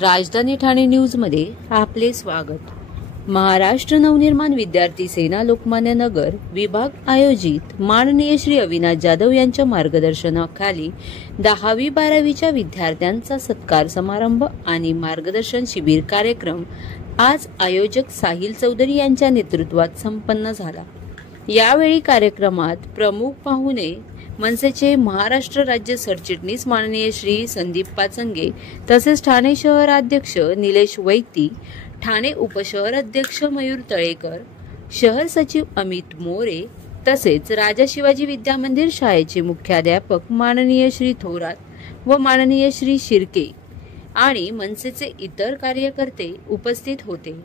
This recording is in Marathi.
राजधानी ठाणे न्यूजमध्ये आपले स्वागत। महाराष्ट्र नवनिर्माण विद्यार्थी सेना लोकमान्य नगर विभाग आयोजित माननीय श्री अविनाश जाधव यांच्या मार्गदर्शनाखाली 10वी-12वीच्या विद्यार्थ्यांचा सत्कार समारंभ आणि मार्गदर्शन शिबिर कार्यक्रम आज आयोजक साहिल चौधरी यांच्या नेतृत्वात संपन्न झाला। यावेळी कार्यक्रमात प्रमुख पाहुणे मनसेचे महाराष्ट्र राज्य सरचिटणीस माननीय श्री संदीप पाचंगे तसेच ठाणे शहराध्यक्ष निलेश वैती, ठाणे उपशहर अध्यक्ष मयूर तळेकर, शहर सचिव अमित मोरे तसेच राजा शिवाजी विद्यामंदिर शाळेचे मुख्याध्यापक माननीय श्री थोरात व माननीय श्री शिर्के आणि मनसेचे इतर कार्यकर्ते उपस्थित होते।